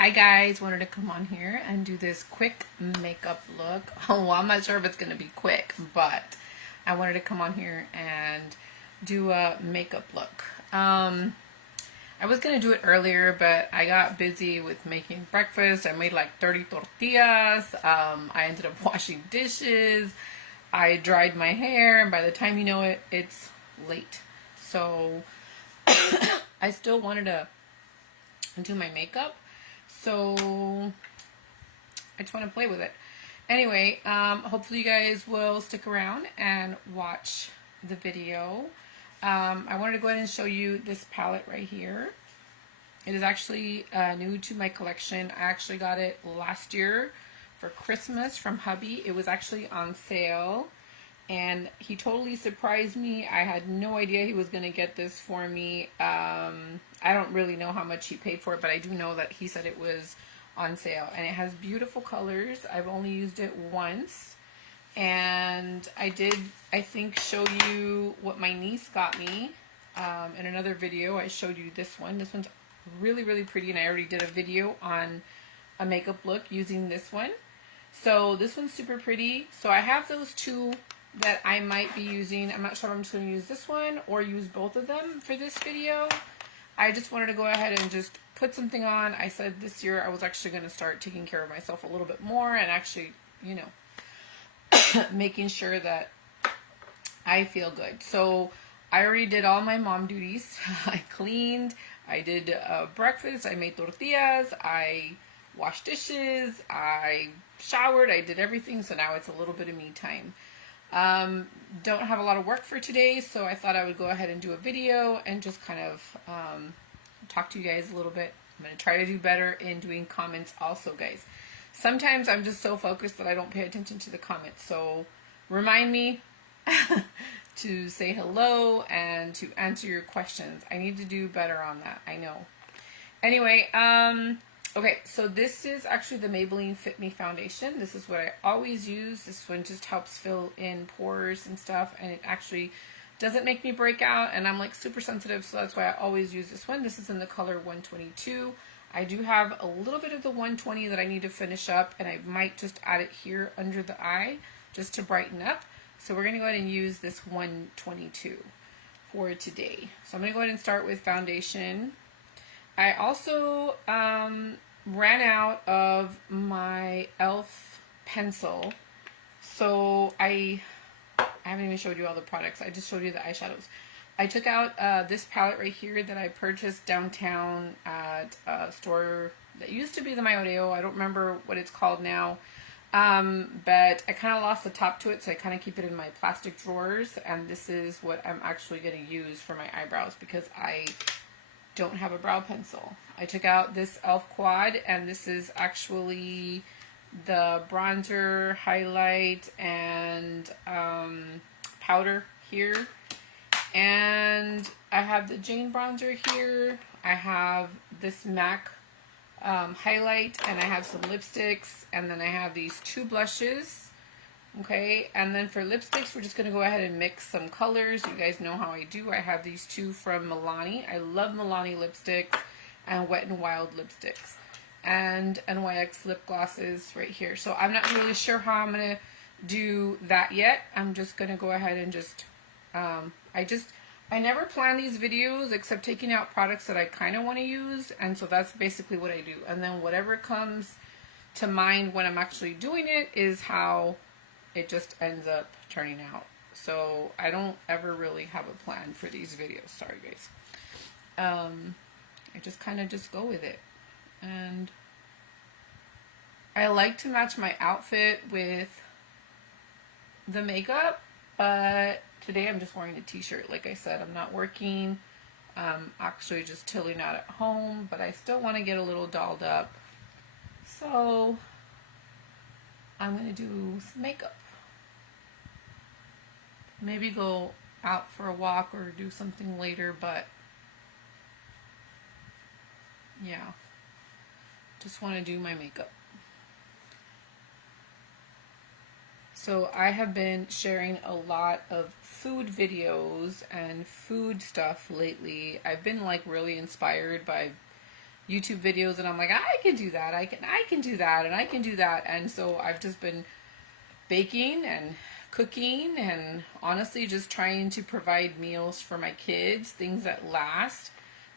Hi guys, wanted to come on here and do this quick makeup look. Oh, well, I'm not sure if it's going to be quick, but I wanted to come on here and do a makeup look. I was going to do it earlier, but I got busy with making breakfast. I made like 30 tortillas. I ended up washing dishes. I dried my hair, and by the time you know it, it's late. So I still wanted to do my makeup. So I just want to play with it. Anyway, hopefully you guys will stick around and watch the video. I wanted to go ahead and show you this palette right here. It is actually new to my collection. I actually got it last year for Christmas from hubby. It was actually on sale and he totally surprised me. I had no idea he was going to get this for me. I don't really know how much he paid for it, but I do know that he said it was on sale. And it has beautiful colors. I've only used it once. And I did, I think, show you what my niece got me. In another video, I showed you this one. This one's really, really pretty. And I already did a video on a makeup look using this one. So this one's super pretty. So I have those two that I might be using. I'm not sure if I'm just going to use this one or use both of them for this video. I just wanted to go ahead and just put something on. I said this year I was actually going to start taking care of myself a little bit more and actually, you know, making sure that I feel good. So I already did all my mom duties. I cleaned, I did breakfast, I made tortillas, I washed dishes, I showered, I did everything. So now it's a little bit of me time. Don't have a lot of work for today, so I thought I would go ahead and do a video and just kind of talk to you guys a little bit. I'm going to try to do better in doing comments also, guys. Sometimes I'm just so focused that I don't pay attention to the comments, so remind me to say hello and to answer your questions. I need to do better on that, I know. Anyway, okay, so this is actually the Maybelline Fit Me foundation. This is what I always use. This one just helps fill in pores and stuff, and it actually doesn't make me break out, and I'm like super sensitive, so that's why I always use this one. This is in the color 122. I do have a little bit of the 120 that I need to finish up, and I might just add it here under the eye just to brighten up. So we're going to go ahead and use this 122 for today. So I'm going to go ahead and start with foundation. I also ran out of my e.l.f. pencil, so I haven't even showed you all the products. I just showed you the eyeshadows. I took out this palette right here that I purchased downtown at a store that used to be the Mayoreo. I don't remember what it's called now, but I kind of lost the top to it, so I kind of keep it in my plastic drawers, and this is what I'm actually going to use for my eyebrows because I don't have a brow pencil. I took out this e.l.f. quad, and this is actually the bronzer, highlight, and powder here. And I have the Jane bronzer here. I have this MAC highlight, and I have some lipsticks, and then I have these two blushes. Okay, and then for lipsticks, we're just going to go ahead and mix some colors. You guys know how I do. I have these two from Milani. I love Milani lipsticks and Wet n Wild lipsticks. And NYX lip glosses right here. So I'm not really sure how I'm going to do that yet. I'm just going to go ahead and just, I never plan these videos except taking out products that I kind of want to use. And so that's basically what I do. And then whatever comes to mind when I'm actually doing it is how it just ends up turning out. So I don't ever really have a plan for these videos. Sorry, guys. I just kind of just go with it. And I like to match my outfit with the makeup, but today I'm just wearing a t-shirt. Like I said, I'm not working. I'm actually just chilling out at home, but I still want to get a little dolled up. So I'm going to do some makeup. Maybe go out for a walk or do something later, but yeah, just want to do my makeup. So I have been sharing a lot of food videos and food stuff lately. I've been like really inspired by YouTube videos, and I'm like, I can do that. I can do that, and I can do that. And so I've just been baking and cooking, and honestly just trying to provide meals for my kids, things that last,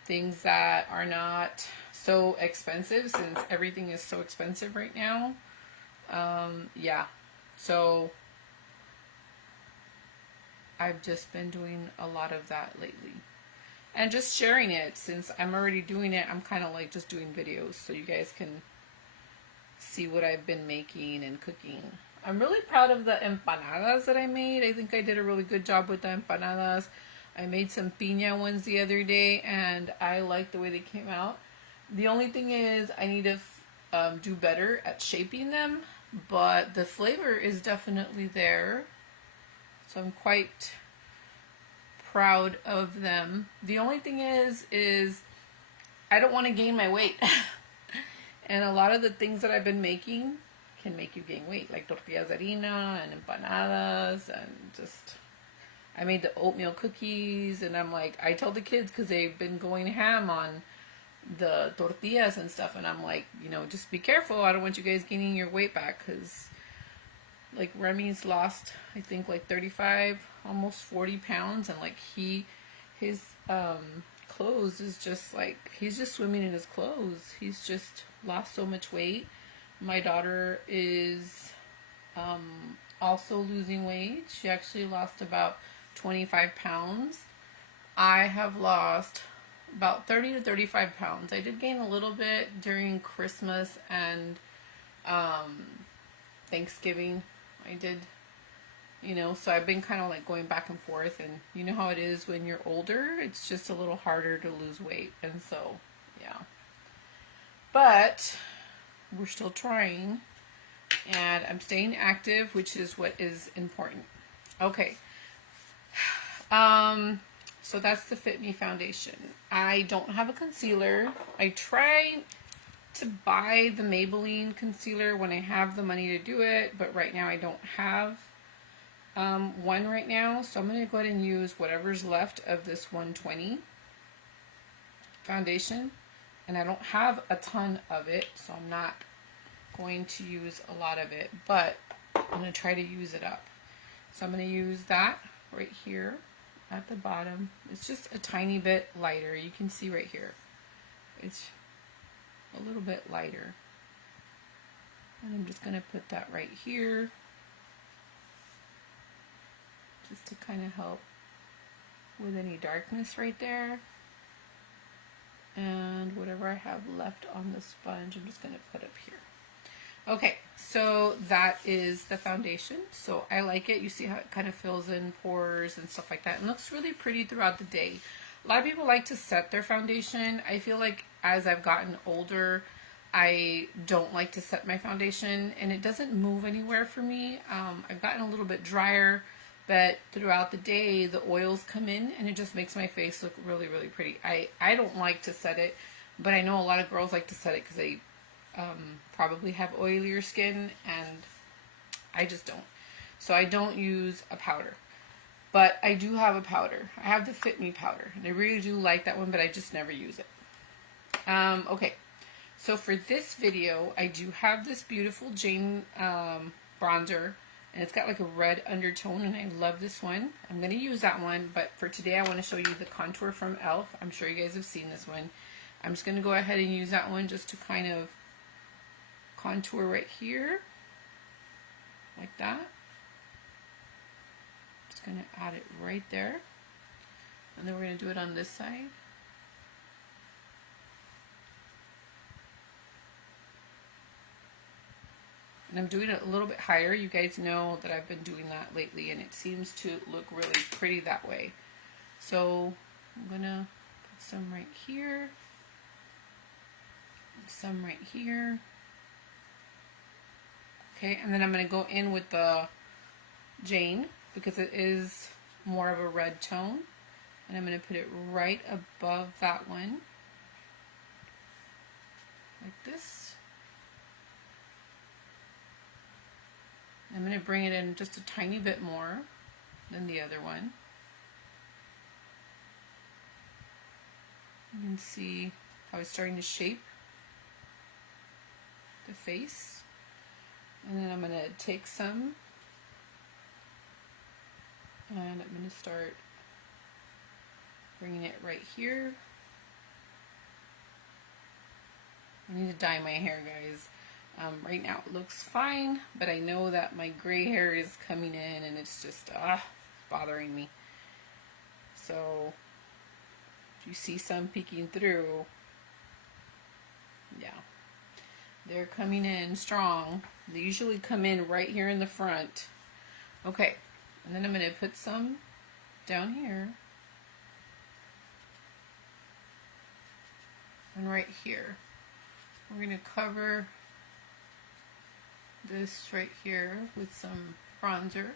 things that are not so expensive, since everything is so expensive right now. Yeah, so I've just been doing a lot of that lately, and just sharing it. Since I'm already doing it, I'm kind of like just doing videos so you guys can see what I've been making and cooking. I'm really proud of the empanadas that I made. I think I did a really good job with the empanadas. I made some piña ones the other day, and I like the way they came out. The only thing is I need to do better at shaping them, but the flavor is definitely there. So I'm quite proud of them. The only thing is I don't want to gain my weight. And a lot of the things that I've been making can make you gain weight, like tortillas de harina and empanadas, and just, I made the oatmeal cookies, and I'm like, I told the kids, because they've been going ham on the tortillas and stuff, and I'm like, you know, just be careful. I don't want you guys gaining your weight back, because like Remy's lost, I think, like 35, almost 40 pounds, and like his clothes is just like, he's just swimming in his clothes. He's just lost so much weight. My daughter is also losing weight. She actually lost about 25 pounds. I have lost about 30 to 35 pounds. I did gain a little bit during Christmas and Thanksgiving. I did, you know, so I've been kind of like going back and forth, and you know how it is when you're older, it's just a little harder to lose weight, and so, yeah. But we're still trying, and I'm staying active, which is what is important. Okay. So that's the Fit Me foundation. I don't have a concealer. I try to buy the Maybelline concealer when I have the money to do it, but right now I don't have one right now, so I'm going to go ahead and use whatever's left of this 120 foundation, and I don't have a ton of it, so I'm not going to use a lot of it, but I'm going to try to use it up. So I'm going to use that right here at the bottom. It's just a tiny bit lighter. You can see right here. It's a little bit lighter. And I'm just going to put that right here, just to kind of help with any darkness right there. And whatever I have left on the sponge, I'm just going to put up here. Okay, so that is the foundation. So I like it. You see how it kind of fills in pores and stuff like that. It looks really pretty throughout the day. A lot of people like to set their foundation. I feel like as I've gotten older, I don't like to set my foundation, and it doesn't move anywhere for me. I've gotten a little bit drier, but throughout the day, the oils come in, and it just makes my face look really, really pretty. I don't like to set it, but I know a lot of girls like to set it because they probably have oilier skin, and I just don't. So I don't use a powder, but I do have a powder. I have the Fit Me powder, and I really do like that one, but I just never use it. Okay, so for this video, I do have this beautiful Jane bronzer, and it's got like a red undertone, and I love this one. I'm going to use that one, but for today, I want to show you the contour from e.l.f. I'm sure you guys have seen this one. I'm just going to go ahead and use that one just to kind of contour right here, like that. Just going to add it right there, and then we're going to do it on this side. And I'm doing it a little bit higher. You guys know that I've been doing that lately, and it seems to look really pretty that way. So I'm going to put some right here, some right here. Okay, and then I'm going to go in with the Jane, because it is more of a red tone. And I'm going to put it right above that one, like this. I'm going to bring it in just a tiny bit more than the other one. You can see how it's starting to shape the face. And then I'm going to take some and I'm going to start bringing it right here. I need to dye my hair, guys. Right now it looks fine, but I know that my gray hair is coming in and it's just bothering me. So you see some peeking through. Yeah, they're coming in strong. They usually come in right here in the front. Okay, and then I'm going to put some down here and right here. We're going to cover this right here with some bronzer,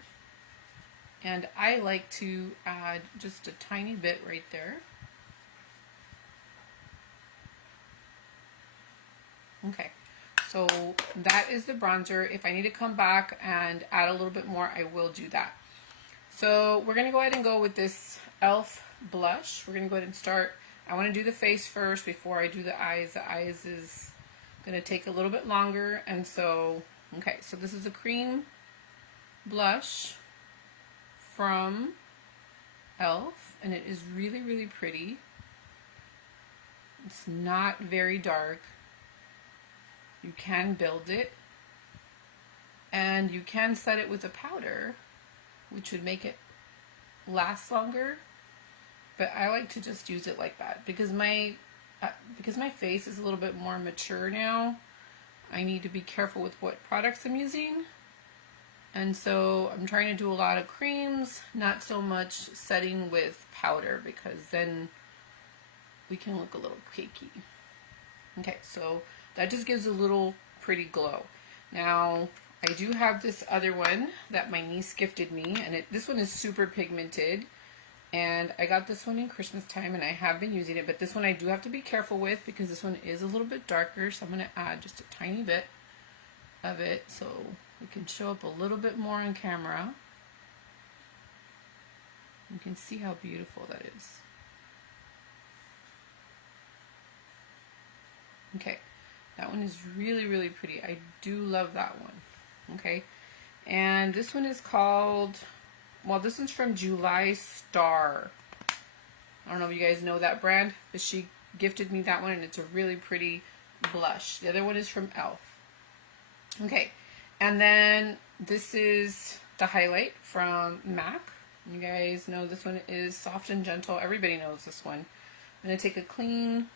and I like to add just a tiny bit right there. Okay, so that is the bronzer. If I need to come back and add a little bit more, I will do that. So we're going to go ahead and go with this e.l.f. blush. We're going to go ahead and start. I want to do the face first before I do the eyes. The eyes is going to take a little bit longer, and so okay, so this is a cream blush from e.l.f. and it is really, really pretty. It's not very dark. You can build it, and you can set it with a powder, which would make it last longer, but I like to just use it like that because my face is a little bit more mature now. I need to be careful with what products I'm using, and so I'm trying to do a lot of creams, not so much setting with powder, because then we can look a little cakey. Okay, so that just gives a little pretty glow. Now I do have this other one that my niece gifted me, and this one is super pigmented, and I got this one in Christmas time, and I have been using it, but this one I do have to be careful with because this one is a little bit darker, so I'm going to add just a tiny bit of it so it can show up a little bit more on camera. You can see how beautiful that is. Okay, that one is really, really pretty. I do love that one. Okay, and this one is called, well, this one's from July Star. I don't know if you guys know that brand, but she gifted me that one, and it's a really pretty blush. The other one is from e.l.f. Okay, and then this is the highlight from MAC. You guys know this one is Soft and Gentle. Everybody knows this one. I'm going to take a clean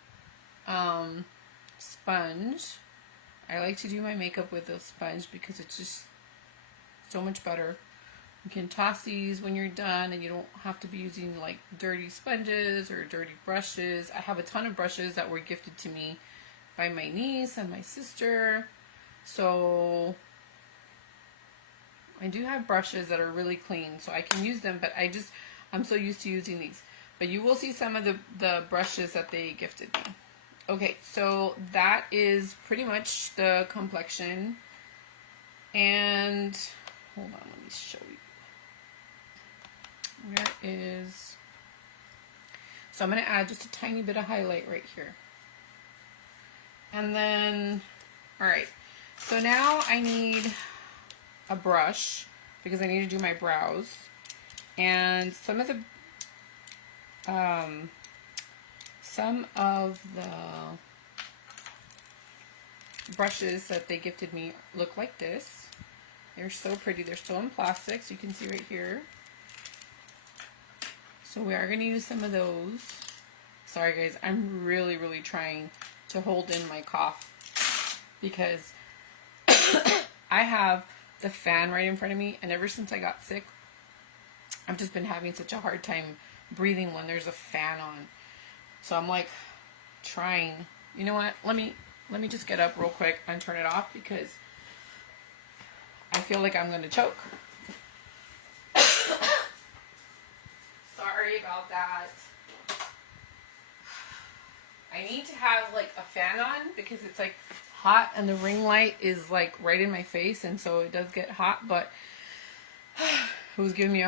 sponge. I like to do my makeup with a sponge because it's just so much better. You can toss these when you're done, and you don't have to be using like dirty sponges or dirty brushes. I have a ton of brushes that were gifted to me by my niece and my sister, so I do have brushes that are really clean, so I can use them, but I'm so used to using these. But you will see some of the brushes that they gifted me. Okay, so that is pretty much the complexion. And hold on, let me show you. Where is, so I'm going to add just a tiny bit of highlight right here. And then, alright, so now I need a brush because I need to do my brows. And some of the brushes that they gifted me look like this. They're so pretty. They're still in plastic, so you can see right here. So we are going to use some of those. Sorry guys, I'm really, really trying to hold in my cough because I have the fan right in front of me, and ever since I got sick, I've just been having such a hard time breathing when there's a fan on. So I'm like trying, you know what, let me just get up real quick and turn it off because I feel like I'm going to choke. Sorry about that. I need to have like a fan on because it's like hot and the ring light is like right in my face, and so it does get hot, but it was giving me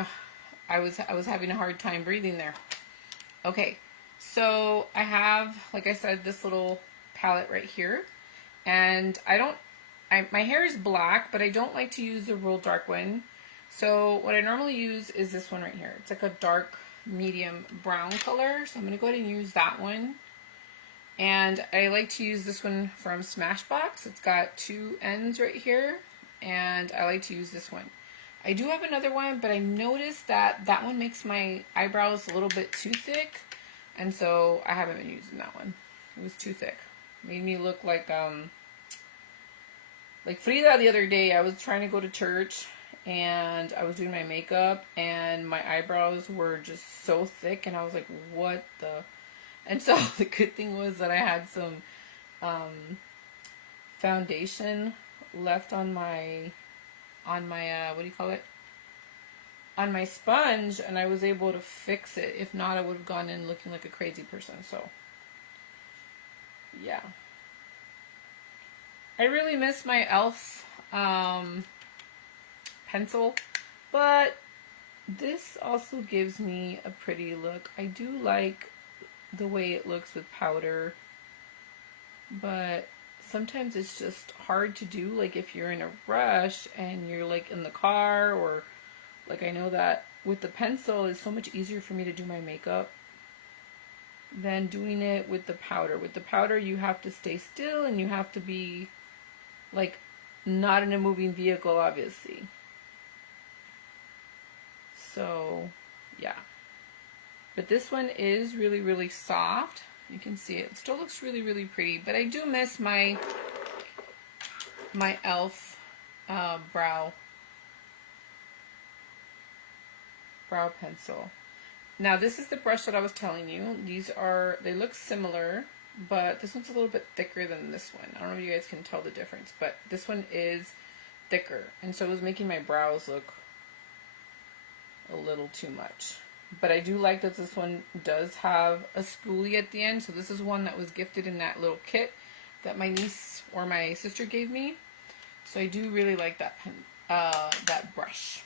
I was having a hard time breathing there. Okay, So I have, like I said, this little palette right here. And my hair is black, but I don't like to use the real dark one. So what I normally use is this one right here. It's like a dark medium brown color. So I'm going to go ahead and use that one. And I like to use this one from Smashbox. It's got two ends right here. And I like to use this one. I do have another one, but I noticed that that one makes my eyebrows a little bit too thick. And so I haven't been using that one. It was too thick. Made me look like Frida the other day. I was trying to go to church and I was doing my makeup and my eyebrows were just so thick and I was like, what the? And so the good thing was that I had some foundation left on my what do you call it? On my sponge, and I was able to fix it. If not, I would have gone in looking like a crazy person. So yeah. I really miss my e.l.f. Pencil, but this also gives me a pretty look. I do like the way it looks with powder, but sometimes it's just hard to do, like if you're in a rush and you're like in the car, or like I know that with the pencil it's so much easier for me to do my makeup than doing it with the powder. With the powder you have to stay still and you have to be like not in a moving vehicle, obviously. So yeah, but this one is really, really soft. You can see it still looks really, really pretty, but I do miss my e.l.f. brow pencil. Now this is the brush that I was telling you. They look similar, but this one's a little bit thicker than this one. I don't know if you guys can tell the difference, but this one is thicker, and so it was making my brows look a little too much. But I do like that this one does have a spoolie at the end. So this is one that was gifted in that little kit that my niece or my sister gave me. So I do really like that that brush.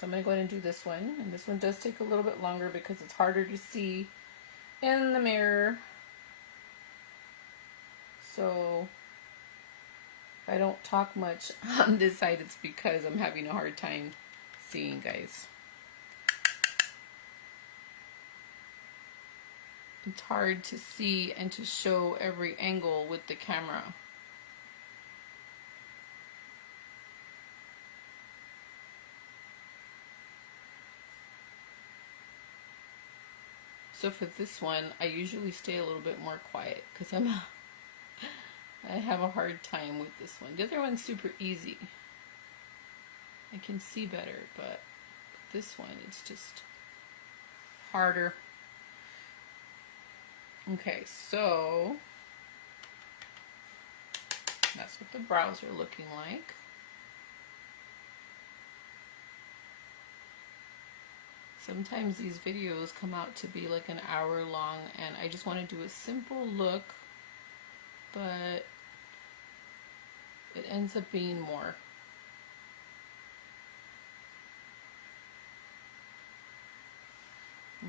So I'm going to go ahead and do this one. And this one does take a little bit longer because it's harder to see in the mirror. So if I don't talk much on this side, it's because I'm having a hard time seeing, guys. It's hard to see and to show every angle with the camera. So for this one, I usually stay a little bit more quiet because I have a hard time with this one. The other one's super easy. I can see better, but this one, it's just harder. Okay, so that's what the brows are looking like. Sometimes these videos come out to be like an hour long, and I just want to do a simple look, but it ends up being more.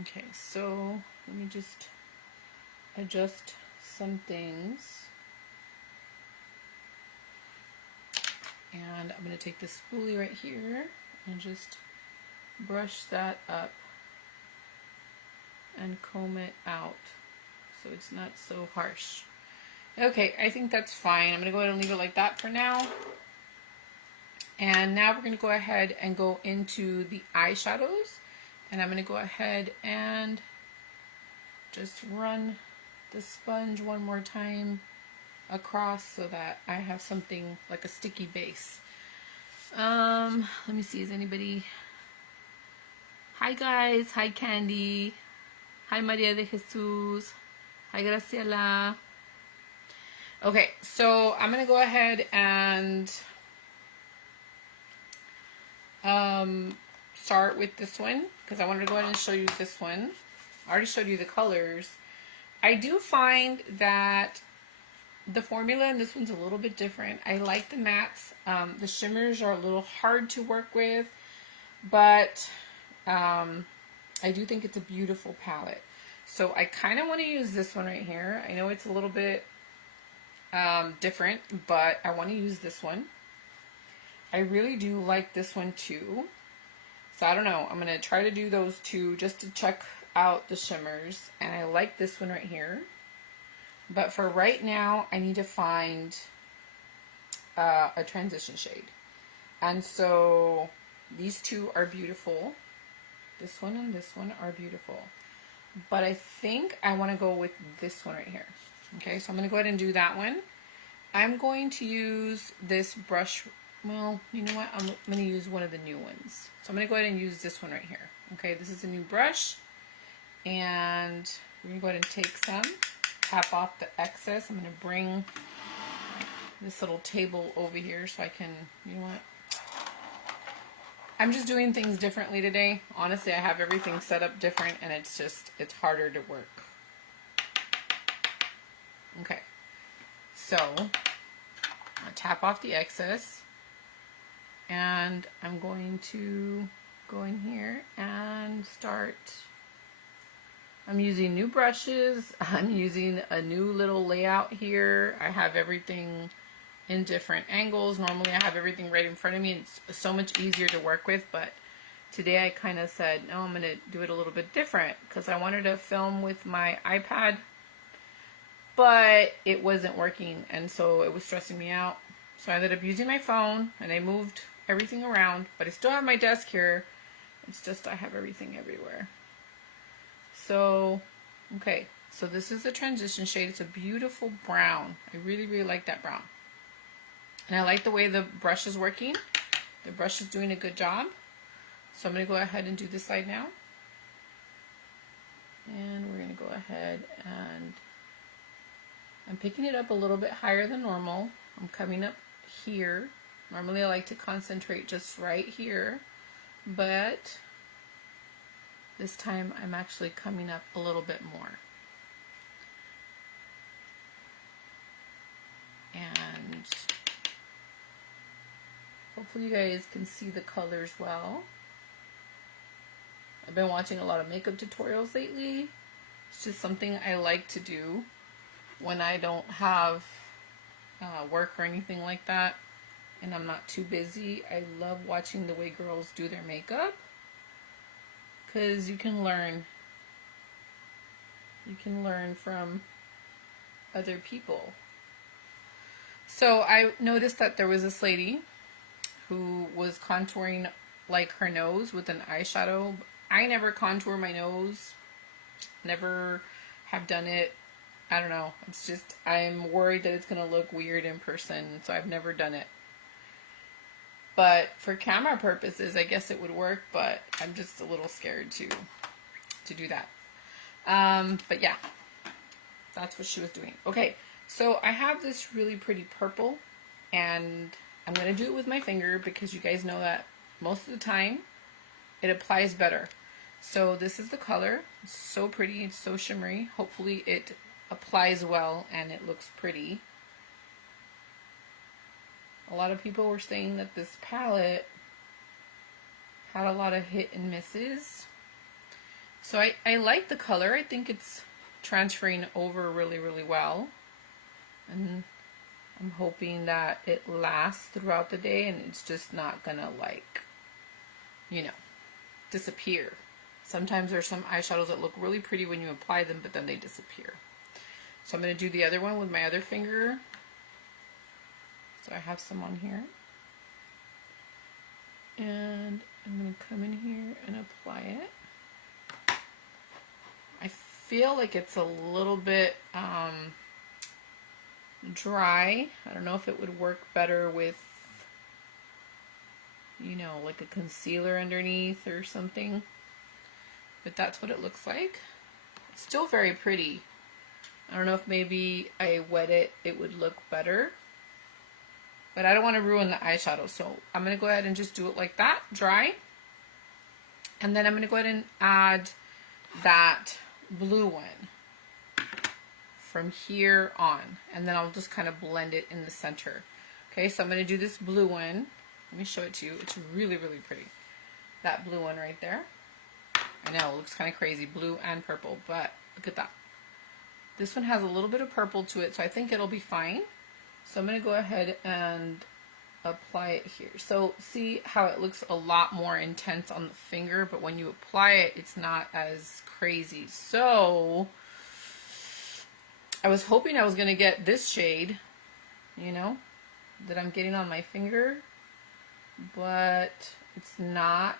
Okay, so let me just adjust some things. And I'm going to take this spoolie right here and just brush that up and comb it out so it's not so harsh. Okay, I think that's fine. I'm going to go ahead and leave it like that for now. And now we're going to go ahead and go into the eyeshadows. And I'm going to go ahead and just run the sponge one more time across so that I have something like a sticky base. Let me see, is anybody... Hi guys, hi Candy, hi Maria de Jesus, hi Graciela. Okay, so I'm going to go ahead and start with this one because I wanted to go ahead and show you this one. I already showed you the colors. I do find that the formula in this one's a little bit different. I like the mattes. The shimmers are a little hard to work with, but I do think it's a beautiful palette. So I kind of want to use this one right here. I know it's a little bit different, but I want to use this one. I really do like this one too. So I don't know. I'm going to try to do those two just to check out the shimmers. And I like this one right here. But for right now, I need to find a transition shade. And so these two are beautiful. This one and this one are beautiful. But I think I want to go with this one right here. Okay, so I'm going to go ahead and do that one. I'm going to use this brush. Well, you know what? I'm going to use one of the new ones. So I'm going to go ahead and use this one right here. Okay, this is a new brush. And we're going to go ahead and take some, tap off the excess. I'm going to bring this little table over here so I can, you know what? I'm just doing things differently today. Honestly, I have everything set up different and it's harder to work. Okay, so I'll tap off the excess and I'm going to go in here and start. I'm using new brushes. I'm using a new little layout here. I have everything in different angles. Normally I have everything right in front of me. It's so much easier to work with, but today I kind of said, no, I'm going to do it a little bit different because I wanted to film with my iPad, but it wasn't working, and so it was stressing me out. So I ended up using my phone, and I moved everything around, but I still have my desk here. It's just I have everything everywhere. So, okay, so this is the transition shade. It's a beautiful brown. I really, really like that brown. And I like the way the brush is working. The brush is doing a good job. So I'm going to go ahead and do this side now. And we're going to go ahead and I'm picking it up a little bit higher than normal. I'm coming up here. Normally I like to concentrate just right here, but this time I'm actually coming up a little bit more. And hopefully you guys can see the colors well. I've been watching a lot of makeup tutorials lately. It's just something I like to do when I don't have work or anything like that and I'm not too busy. I love watching the way girls do their makeup because you can learn. You can learn from other people. So I noticed that there was this lady who was contouring like her nose with an eyeshadow. I never contour my nose, never have done it. I don't know. It's just, I'm worried that it's going to look weird in person, so I've never done it. But for camera purposes, I guess it would work, but I'm just a little scared to do that. But yeah, that's what she was doing. Okay, so I have this really pretty purple, and I'm going to do it with my finger because you guys know that most of the time it applies better. So this is the color. It's so pretty. It's so shimmery. Hopefully it applies well and it looks pretty. A lot of people were saying that this palette had a lot of hit and misses. So I like the color. I think it's transferring over really, really well. And I'm hoping that it lasts throughout the day and it's just not gonna, like, you know, disappear. Sometimes there's some eyeshadows that look really pretty when you apply them, but then they disappear. So I'm going to do the other one with my other finger. So I have some on here. And I'm going to come in here and apply it. I feel like it's a little bit dry. I don't know if it would work better with, you know, like a concealer underneath or something. But that's what it looks like. It's still very pretty. I don't know if maybe I wet it, it would look better. But I don't want to ruin the eyeshadow, so I'm going to go ahead and just do it like that, dry. And then I'm going to go ahead and add that blue one from here on. And then I'll just kind of blend it in the center. Okay, so I'm going to do this blue one. Let me show it to you. It's really, really pretty. That blue one right there. I know, it looks kind of crazy, blue and purple, but Look at that. This one has a little bit of purple to it, so I think it'll be fine. So I'm going to go ahead and apply it here. So see how it looks a lot more intense on the finger, but when you apply it, it's not as crazy. So I was hoping I was going to get this shade, you know, that I'm getting on my finger, but it's not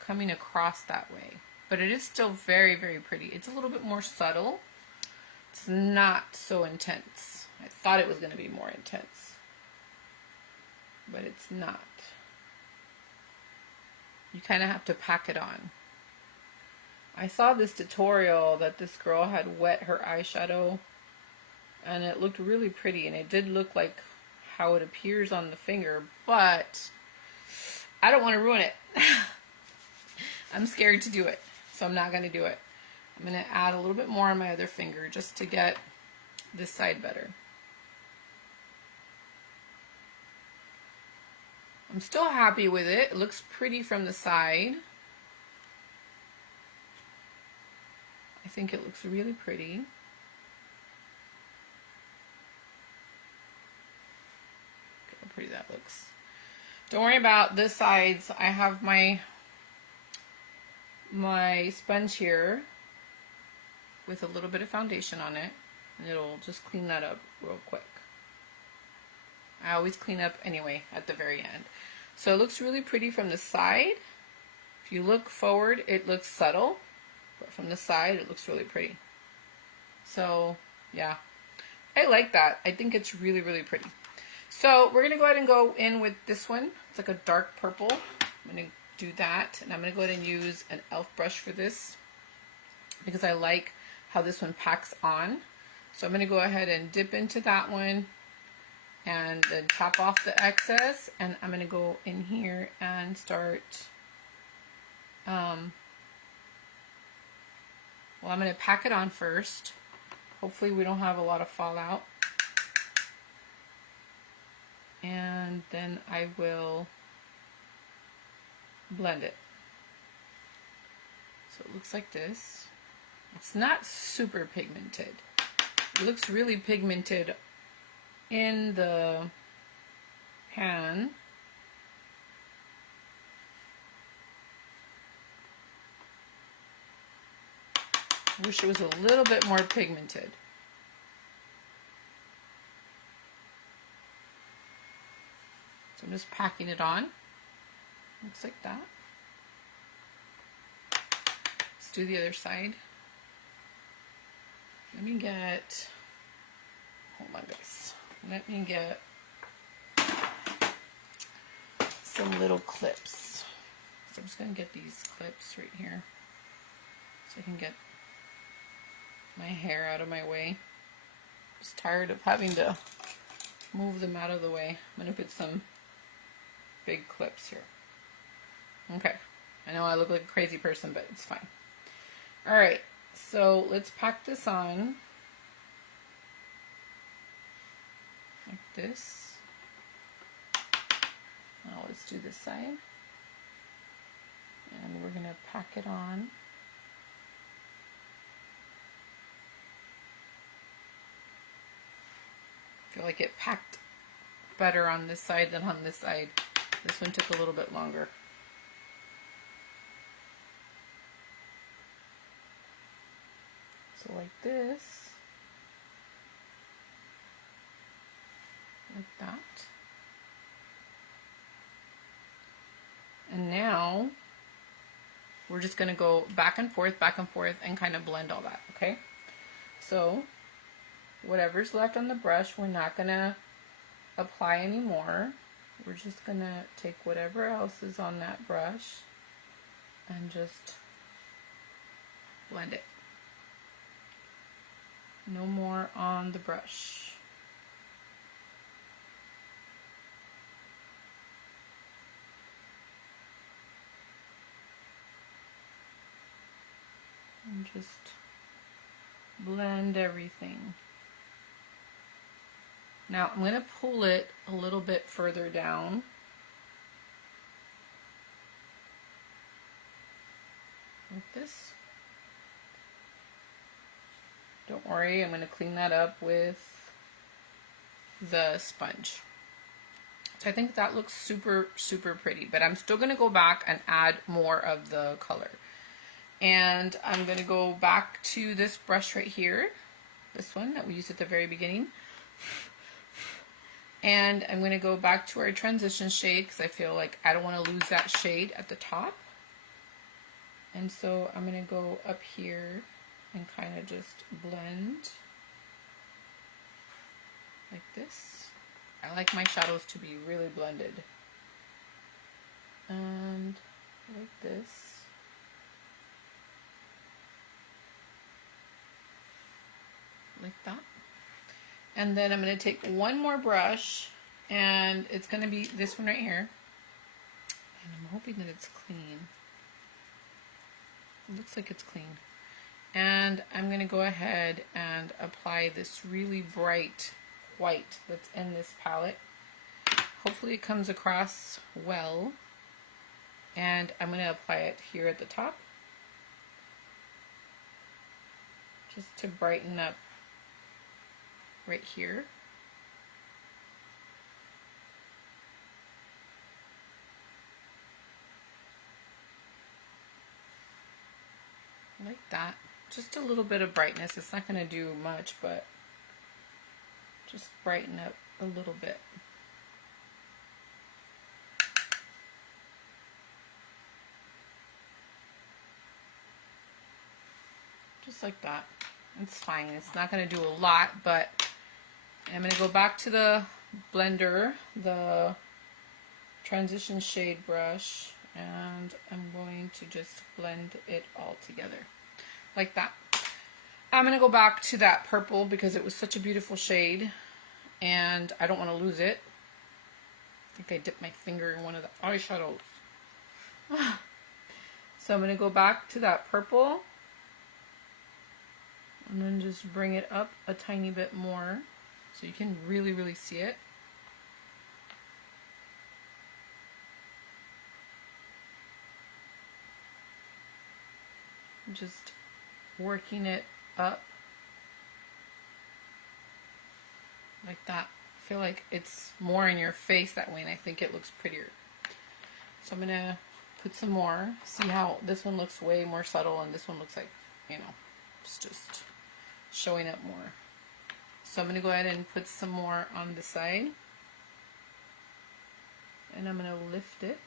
coming across that way. But it is still very, very pretty. It's a little bit more subtle. It's not so intense. I thought it was going to be more intense, but it's not. You kind of have to pack it on. I saw this tutorial that this girl had wet her eyeshadow, and it looked really pretty, and it did look like how it appears on the finger, but I don't want to ruin it. I'm scared to do it, so I'm not going to do it. I'm going to add a little bit more on my other finger just to get this side better. I'm still happy with it. It looks pretty from the side. I think it looks really pretty. Look how pretty that looks. Don't worry about the sides. I have my sponge here with a little bit of foundation on it, and it'll just clean that up real quick. I always clean up anyway at the very end. So it looks really pretty from the side. If you look forward, it looks subtle, but from the side, it looks really pretty. So yeah, I like that. I think it's really, really pretty. So we're gonna go ahead and go in with this one. It's like a dark purple. I'm gonna do that, and I'm gonna go ahead and use an e.l.f. brush for this because I like how this one packs on. So I'm gonna go ahead and dip into that one and then tap off the excess, and I'm gonna go in here and start well, I'm gonna pack it on first. Hopefully we don't have a lot of fallout, and then I will blend it. So it looks like this. It's not super pigmented. It looks really pigmented in the pan. I wish it was a little bit more pigmented. So I'm just packing it on. Looks like that. Let's do the other side. Let me get, hold on guys. Let me get some little clips. So I'm just going to get these clips right here so I can get my hair out of my way. I'm just tired of having to move them out of the way. I'm going to put some big clips here. Okay, I know I look like a crazy person, but it's fine. Alright, so let's pack this on like this. Now let's do this side. And we're going to pack it on. I feel like it packed better on this side than on this side. This one took a little bit longer. So like this, like that. And now we're just going to go back and forth, and kind of blend all that, okay? So whatever's left on the brush, we're not going to apply anymore. We're just going to take whatever else is on that brush and just blend it. No more on the brush. And just blend everything. Now I'm going to pull it a little bit further down. Like this. Don't worry, I'm going to clean that up with the sponge. So I think that looks super, super pretty, but I'm still going to go back and add more of the color. And I'm going to go back to this brush right here, this one that we used at the very beginning. And I'm going to go back to our transition shade because I feel like I don't want to lose that shade at the top. And so I'm going to go up here and kind of just blend like this. I like my shadows to be really blended. And like this. Like that. And then I'm going to take one more brush, and it's going to be this one right here. And I'm hoping that it's clean. It looks like it's clean. And I'm going to go ahead and apply this really bright white that's in this palette. Hopefully it comes across well. And I'm going to apply it here at the top, just to brighten up right here. Like that. Just a little bit of brightness. It's not going to do much, but just brighten up a little bit. Just like that. It's fine. It's not going to do a lot, but I'm going to go back to the blender, the transition shade brush, and I'm going to just blend it all together like that. I'm going to go back to that purple because it was such a beautiful shade and I don't want to lose it. I think I dipped my finger in one of the eyeshadows. So I'm going to go back to that purple and then just bring it up a tiny bit more so you can really, really see it. Just working it up like that. I feel like it's more in your face that way, and I think it looks prettier. So I'm gonna put some more. See how this one looks way more subtle and this one looks like, you know, it's just showing up more. So I'm gonna go ahead and put some more on the side, and I'm gonna lift it.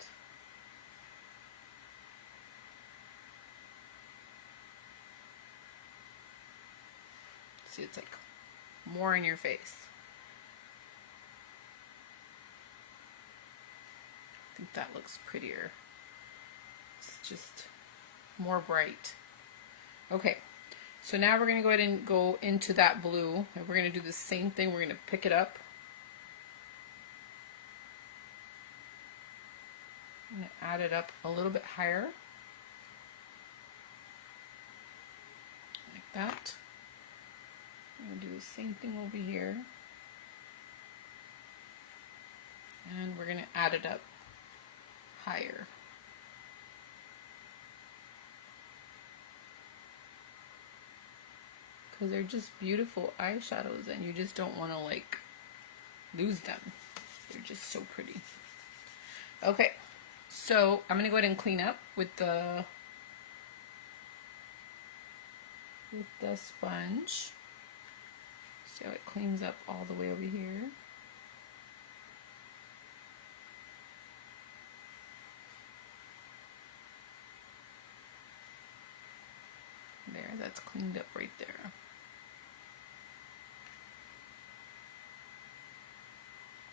See, it's like more in your face. I think that looks prettier. It's just more bright. Okay, so now we're going to go ahead and go into that blue, and we're going to do the same thing. We're going to pick it up. I'm going to add it up a little bit higher. Like that. I'm going to do the same thing over here. And we're going to add it up higher. Because they're just beautiful eyeshadows and you just don't want to like lose them. They're just so pretty. Okay, so I'm going to go ahead and clean up with the sponge. See how it cleans up all the way over here. There, that's cleaned up right there.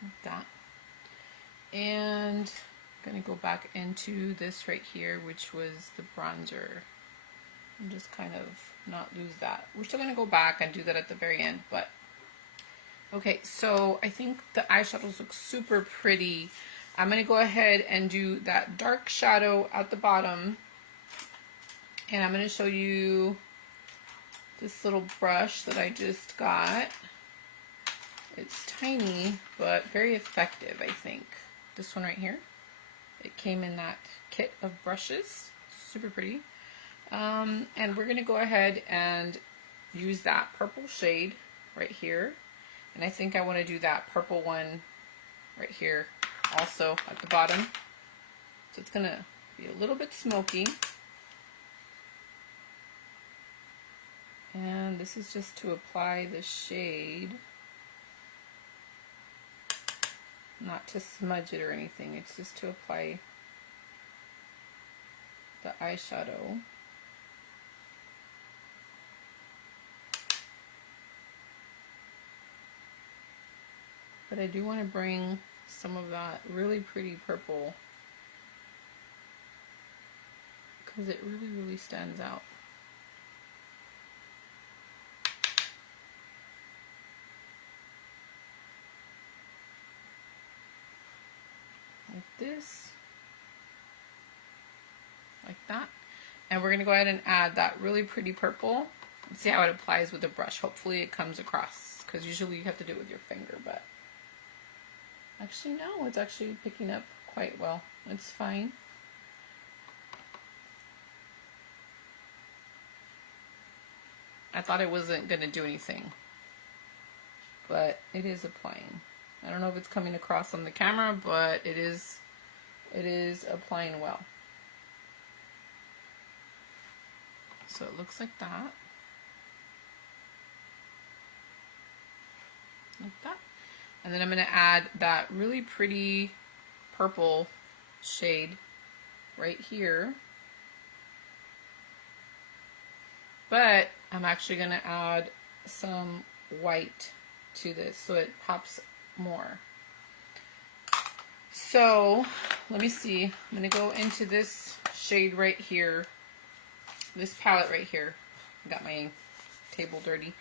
Like that. And I'm going to go back into this right here, which was the bronzer. And just kind of not lose that. We're still going to go back and do that at the very end, but okay, so I think the eyeshadows look super pretty. I'm going to go ahead and do that dark shadow at the bottom, and I'm going to show you this little brush that I just got. It's tiny, but very effective, I think. This one right here. It came in that kit of brushes. Super pretty. And we're going to go ahead and use that purple shade right here. And I think I want to do that purple one right here also at the bottom. So it's going to be a little bit smoky. And this is just to apply the shade. Not to smudge it or anything. It's just to apply the eyeshadow. But I do want to bring some of that really pretty purple because it really, really stands out. Like this. Like that. And we're going to go ahead and add that really pretty purple. Let's see how it applies with the brush. Hopefully it comes across, because usually you have to do it with your finger, but actually no, it's actually picking up quite well. It's fine. I thought it wasn't going to do anything, but it is applying. I don't know if it's coming across on the camera, but it is applying well. So it looks like that. Like that. And then I'm going to add that really pretty purple shade right here. But I'm actually going to add some white to this so it pops more. So let me see. I'm going to go into this shade right here. This palette right here. I got my table dirty.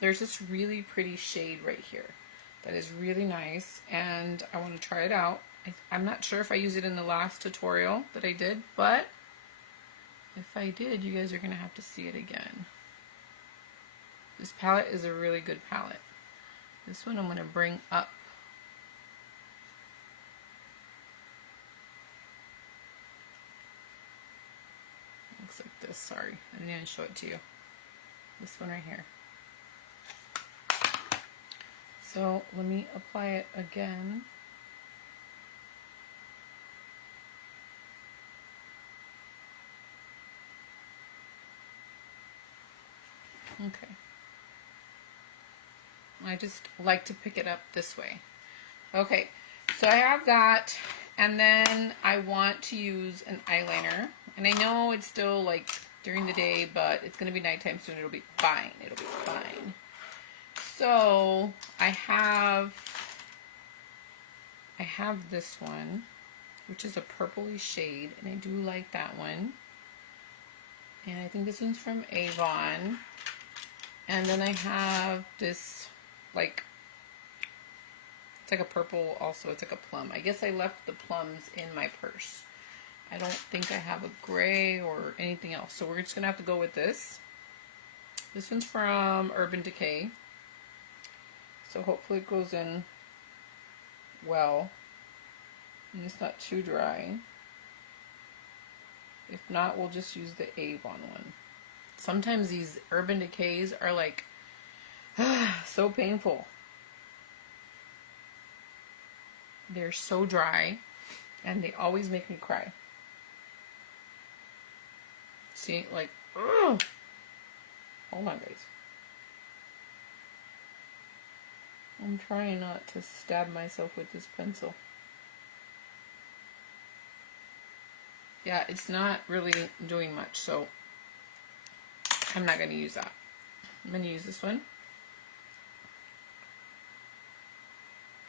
There's this really pretty shade right here that is really nice, and I want to try it out. I'm not sure if I used it in the last tutorial that I did, but if I did, you guys are going to have to see it again. This palette is a really good palette. This one I'm going to bring up. Looks like this, sorry. I didn't even show it to you. This one right here. So let me apply it again. Okay. I just like to pick it up this way. Okay, so I have that, and then I want to use an eyeliner. And I know it's still like during the day, but it's going to be nighttime soon. It'll be fine. It'll be fine. So I have this one, which is a purpley shade, and I do like that one. And I think this one's from Avon. And then I have this, like, it's like a purple also. It's like a plum. I guess I left the plums in my purse. I don't think I have a gray or anything else. So we're just going to have to go with this. This one's from Urban Decay. So hopefully it goes in well. And it's not too dry. If not, we'll just use the Avon one. Sometimes these Urban Decays are like so painful. They're so dry and they always make me cry. See, like, ugh. Hold on, guys. I'm trying not to stab myself with this pencil. Yeah, it's not really doing much, so I'm not going to use that. I'm going to use this one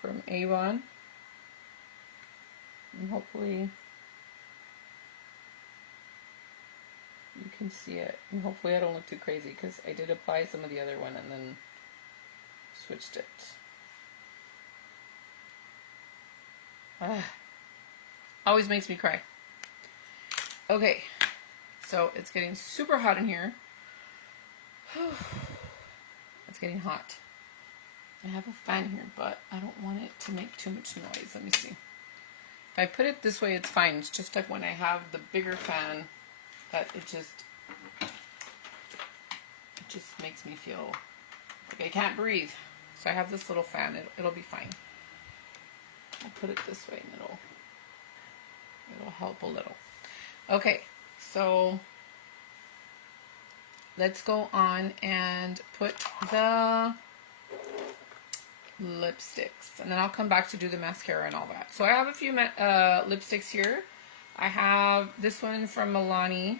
from Avon, and hopefully you can see it, and hopefully I don't look too crazy, because I did apply some of the other one and then switched it. Always makes me cry. Okay, so it's getting super hot in here. It's getting hot. I have a fan here, but I don't want it to make too much noise. Let me see. If I put it this way, it's fine. It's just like when I have the bigger fan that it just just makes me feel like I can't breathe. So I have this little fan. It'll be fine. I'll put it this way and it'll help a little. Okay, so let's go on and put the lipsticks, and then I'll come back to do the mascara and all that. So I have a few lipsticks here. I have this one from Milani.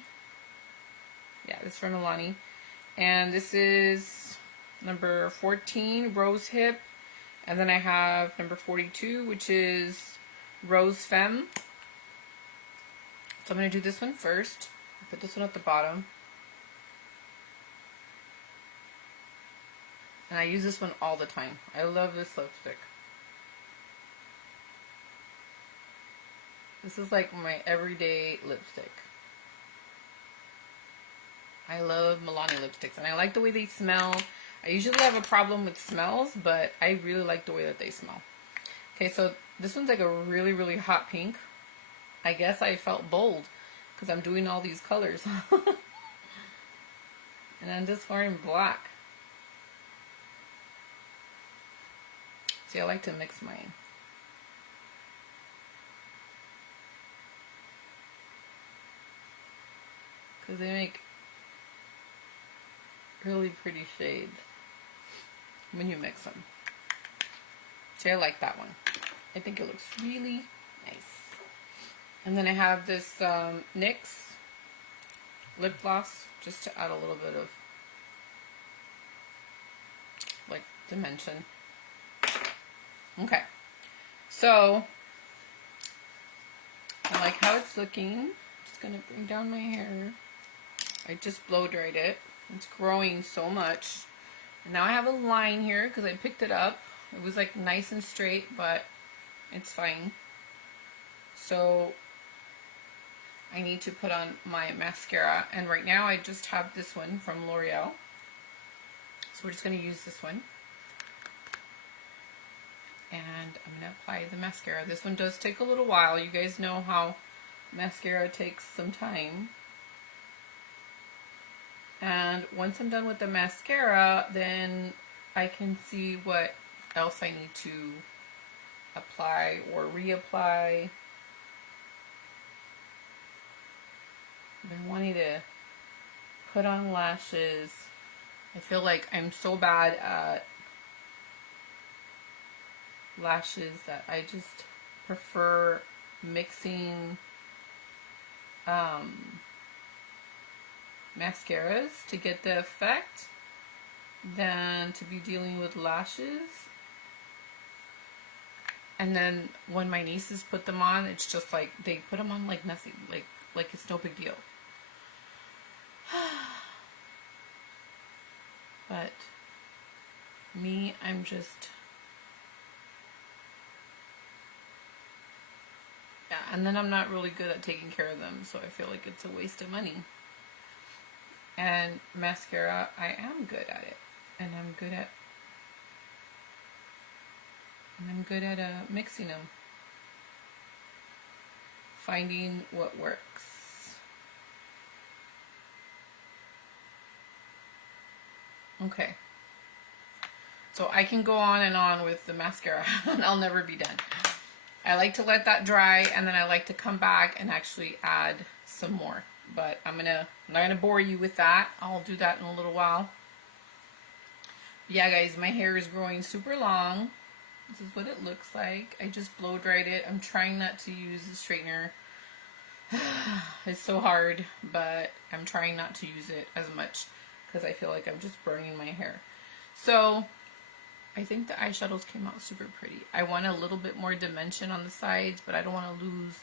Yeah, this is from Milani. And this is number 14, Rose Hip. And then I have number 42, which is Rose Femme. So I'm going to do this one first. I'll put this one at the bottom. And I use this one all the time. I love this lipstick. This is like my everyday lipstick. I love Milani lipsticks, and I like the way they smell. I usually have a problem with smells, but I really like the way that they smell. Okay, so this one's like a really, really hot pink. I guess I felt bold because I'm doing all these colors. And I'm just wearing black. See, I like to mix mine. Because they make really pretty shades when you mix them. See, I like that one. I think it looks really nice. And then I have this NYX lip gloss just to add a little bit of like dimension. Okay, so I like how it's looking. Just gonna bring down my hair. I just blow dried it. It's growing so much. And now I have a line here because I picked it up. It was like nice and straight, but it's fine. So I need to put on my mascara, and right now I just have this one from L'Oreal. So we're just going to use this one. And I'm going to apply the mascara. This one does take a little while. You guys know how mascara takes some time. And once I'm done with the mascara, then I can see what else I need to apply or reapply. I've been wanting to put on lashes. I feel like I'm so bad at lashes that I just prefer mixing mascaras to get the effect than to be dealing with lashes. And then when my nieces put them on, it's just like they put them on like nothing, like it's no big deal. But me, I'm just, yeah, and then I'm not really good at taking care of them, so I feel like it's a waste of money. And mascara, I am good at it, and I'm good at mixing them, finding what works. Okay, so I can go on and on with the mascara and I'll never be done. I like to let that dry, and then I like to come back and actually add some more. But I'm not gonna bore you with that. I'll do that in a little while. Yeah, guys, my hair is growing super long. This is what it looks like. I just blow dried it. I'm trying not to use the straightener. It's so hard, but I'm trying not to use it as much because I feel like I'm just burning my hair. So I think the eyeshadows came out super pretty. I want a little bit more dimension on the sides, but I don't want to lose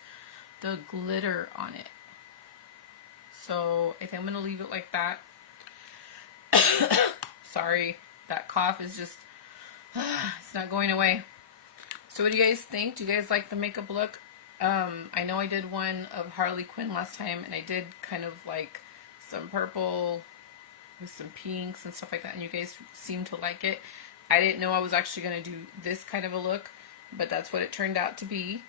the glitter on it. So I think I'm going to leave it like that. Sorry, that cough is just, it's not going away. So what do you guys think? Do you guys like the makeup look? I know I did one of Harley Quinn last time, and I did kind of like some purple with some pinks and stuff like that, and you guys seem to like it. I didn't know I was actually going to do this kind of a look, but that's what it turned out to be.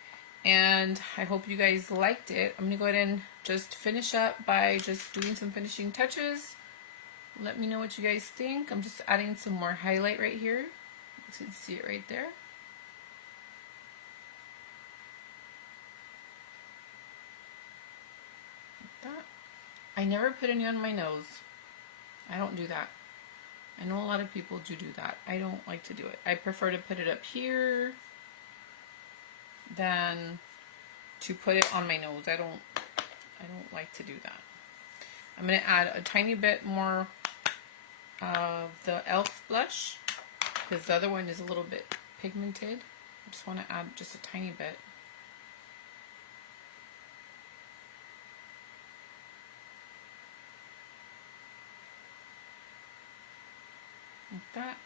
And I hope you guys liked it. I'm going to go ahead and just finish up by just doing some finishing touches let me know what you guys think. I'm just adding some more highlight right here. You can see it right there. Like that. I never put any on my nose. I don't do that. I know a lot of people do that. I don't like to do it. I prefer to put it up here than to put it on my nose. I don't like to do that. I'm going to add a tiny bit more of the e.l.f. blush because the other one is a little bit pigmented. I just want to add just a tiny bit. Like that.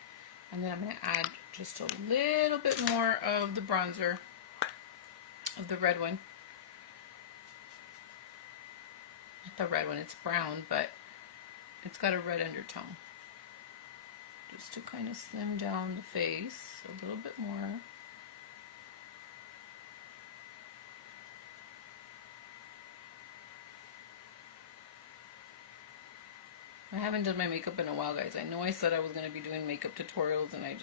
And then I'm going to add just a little bit more of the bronzer, of the red one. Not the red one, it's brown, but it's got a red undertone. Just to kind of slim down the face a little bit more. I haven't done my makeup in a while, guys. I know I said I was going to be doing makeup tutorials, and I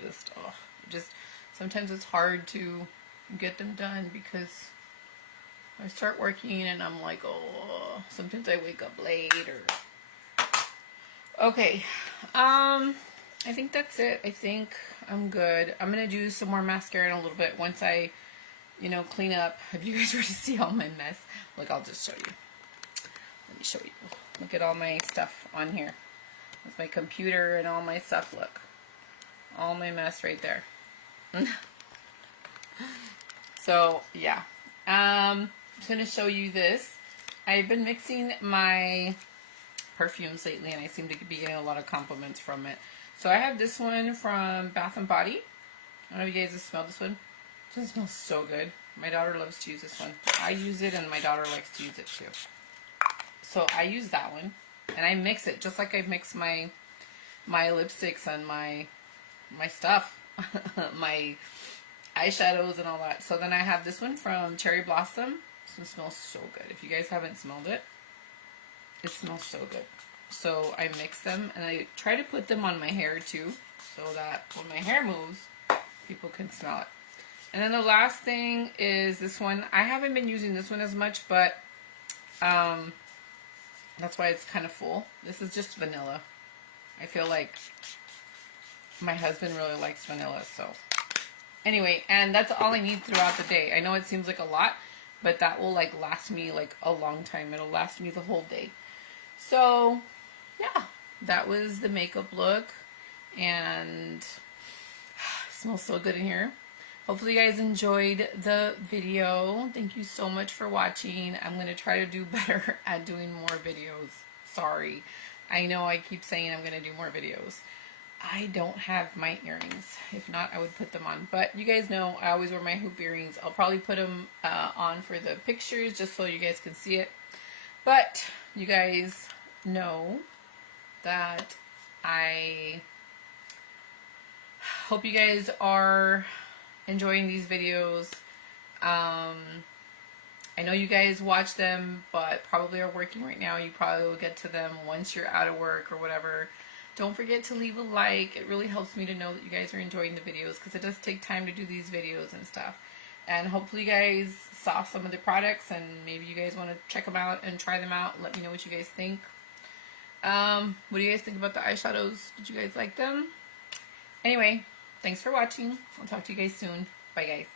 just sometimes it's hard to get them done because I start working and I'm like, oh, sometimes I wake up late or... Okay, I think that's it. I think I'm good. I'm going to do some more mascara in a little bit once I, clean up. If you guys were to see all my mess, look, I'll just show you. Let me show you. Look at all my stuff on here. That's my computer and all my stuff, look. All my mess right there. So, yeah. I'm going to show you this. I've been mixing my perfumes lately, and I seem to be getting a lot of compliments from it. So I have this one from Bath & Body. I don't know if you guys have smelled this one. This one smells so good. My daughter loves to use this one. I use it, and my daughter likes to use it too. So I use that one, and I mix it just like I mix my lipsticks and my stuff, my eyeshadows and all that. So then I have this one from Cherry Blossom. This one smells so good. If you guys haven't smelled it, it smells so good. So I mix them, and I try to put them on my hair too, so that when my hair moves, people can smell it. And then the last thing is this one. I haven't been using this one as much, but that's why it's kind of full. This is just vanilla. I feel like my husband really likes vanilla, so. Anyway, and that's all I need throughout the day. I know it seems like a lot, but that will like last me like a long time. It'll last me the whole day. So, yeah, that was the makeup look, and it smells so good in here. Hopefully you guys enjoyed the video. Thank you so much for watching. I'm going to try to do better at doing more videos. Sorry. I know I keep saying I'm going to do more videos. I don't have my earrings. If not, I would put them on. But you guys know I always wear my hoop earrings. I'll probably put them on for the pictures just so you guys can see it. But you guys know that I hope you guys are enjoying these videos. I know you guys watch them, but probably are working right now. You probably will get to them once you're out of work or whatever. Don't forget to leave a like. It really helps me to know that you guys are enjoying the videos, because it does take time to do these videos and stuff. And hopefully you guys saw some of the products, and maybe you guys want to check them out and try them out. Let me know what you guys think. What do you guys think about the eyeshadows? Did you guys like them? Anyway, thanks for watching. I'll talk to you guys soon. Bye, guys.